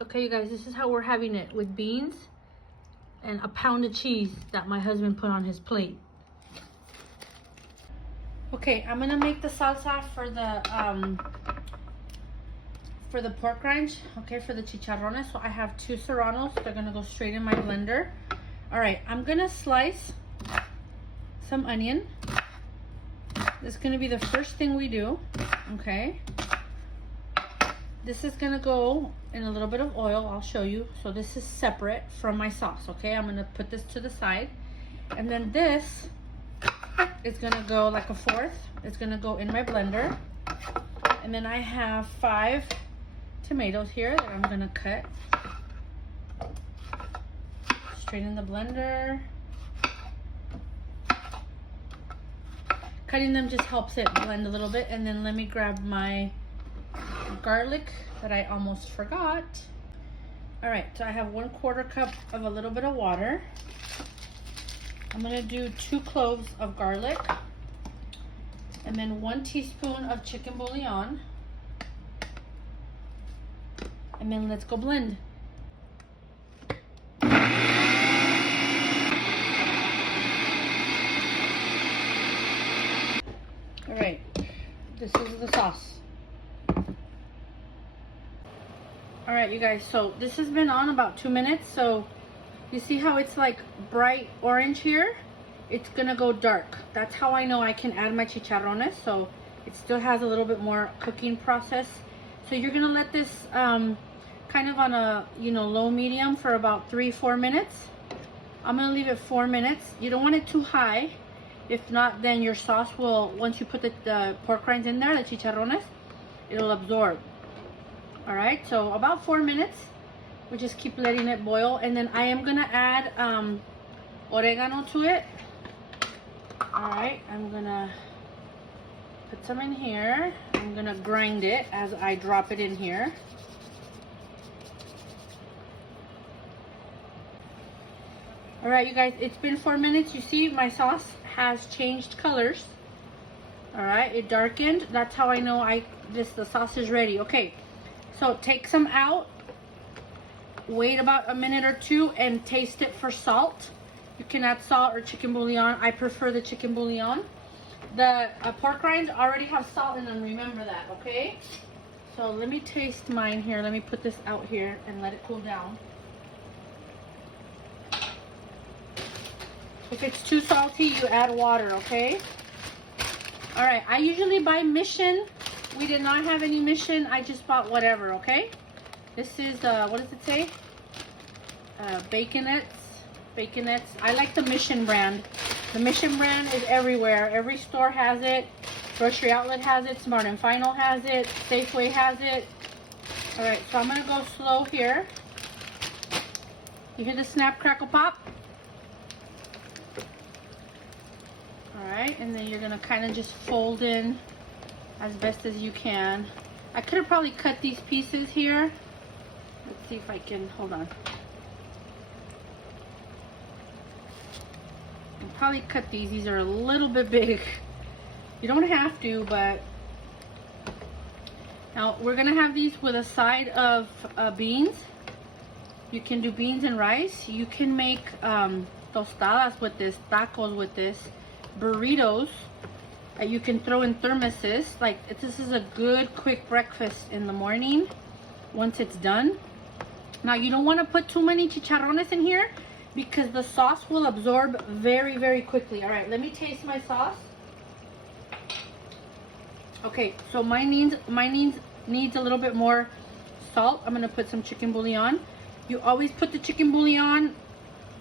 Okay, you guys, this is how we're having it, with beans and a pound of cheese that my husband put on his plate. Okay, I'm gonna make the salsa for the pork rinds, okay, for the chicharrones. So I have 2 serranos. They're gonna go straight in my blender. All right, I'm gonna slice some onion. This is gonna be the first thing we do, okay? This is gonna go in a little bit of oil. I'll show you. So this is separate from my sauce, okay? I'm gonna put this to the side. And then this is gonna go like a fourth. It's gonna go in my blender. And then I have 5 tomatoes here that I'm gonna cut straight in the blender. Cutting them just helps it blend a little bit. And then let me grab my garlic that I almost forgot. All right, so I have 1/4 cup of a little bit of water. I'm gonna do 2 cloves of garlic, and then 1 teaspoon of chicken bouillon, and then let's go blend. All right, this is the sauce. All right, you guys, so this has been on about 2 minutes. So you see how it's like bright orange here? It's gonna go dark. That's how I know I can add my chicharrones. So it still has a little bit more cooking process. So you're gonna let this kind of on a, low medium for about 3-4 minutes. I'm gonna leave it 4 minutes. You don't want it too high. If not, then your sauce will, once you put the pork rinds in there, the chicharrones, it'll absorb. All right, so about 4 minutes. We just keep letting it boil, and then I am gonna add oregano to it. All right, I'm gonna put some in here. I'm gonna grind it as I drop it in here. All right, you guys, it's been 4 minutes. You see my sauce has changed colors. All right, it darkened. That's how I know the sauce is ready. Okay, so take some out, wait about a minute or 2, and taste it for salt. You can add salt or chicken bouillon. I prefer the chicken bouillon. The pork rinds already have salt in them, remember that, okay? So let me taste mine here. Let me put this out here and let it cool down. If it's too salty, you add water, okay? All right, I usually buy Mission. We did not have any Mission. I just bought whatever, okay? This is, what does it say? Baconettes. I like the Mission brand. The Mission brand is everywhere. Every store has it. Grocery Outlet has it. Smart and Final has it. Safeway has it. All right, so I'm gonna go slow here. You hear the snap, crackle, pop? All right, and then you're gonna kind of just fold in as best as you can. I could have probably cut these pieces here. Let's see if I can, hold on. I'll probably cut these. These are a little bit big. You don't have to, but now we're gonna have these with a side of beans. You can do beans and rice. You can make tostadas with this, tacos with this, burritos. You can throw in thermoses. Like, this is a good quick breakfast in the morning once it's done. Now you don't want to put too many chicharrones in here because the sauce will absorb very, very quickly. All right, let me taste my sauce. Okay, so mine needs a little bit more salt. I'm gonna put some chicken bouillon. You always put the chicken bouillon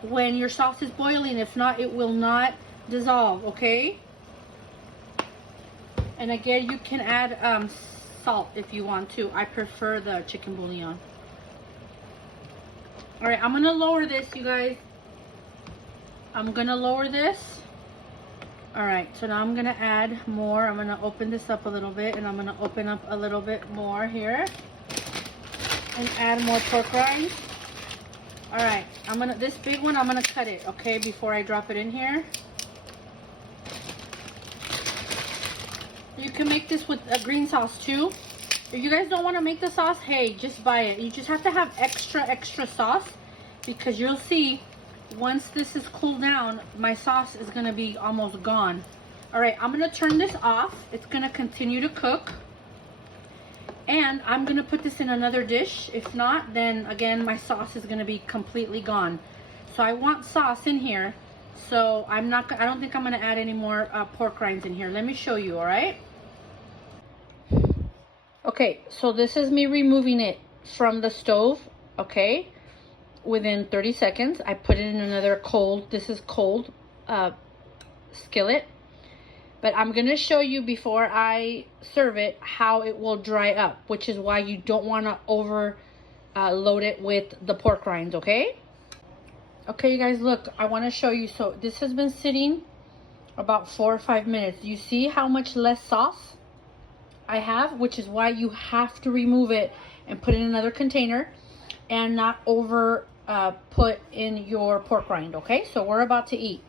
when your sauce is boiling. If not, it will not dissolve, okay? And again, you can add salt if you want to. I prefer the chicken bouillon. All right, I'm gonna lower this, you guys. I'm gonna lower this. All right, so now I'm gonna add more. I'm gonna open this up a little bit, and I'm gonna open up a little bit more here and add more pork rinds. All right, this big one, I'm gonna cut it, okay, before I drop it in here. You can make this with a green sauce too. If you guys don't want to make the sauce, hey, just buy it. You just have to have extra sauce, because you'll see once this is cooled down, my sauce is going to be almost gone. All right, I'm going to turn this off. It's going to continue to cook. And I'm going to put this in another dish. If not, then again, my sauce is going to be completely gone. So I want sauce in here. So I don't think I'm going to add any more pork rinds in here. Let me show you, all right? Okay, so this is me removing it from the stove, okay? Within 30 seconds, I put it in another cold, this is cold skillet. But I'm gonna show you before I serve it how it will dry up, which is why you don't wanna load it with the pork rinds, okay? Okay, you guys, look, I wanna show you. So this has been sitting about 4 or 5 minutes. You see how much less sauce I have, which is why you have to remove it and put it in another container and not put in your pork rind, okay? So we're about to eat.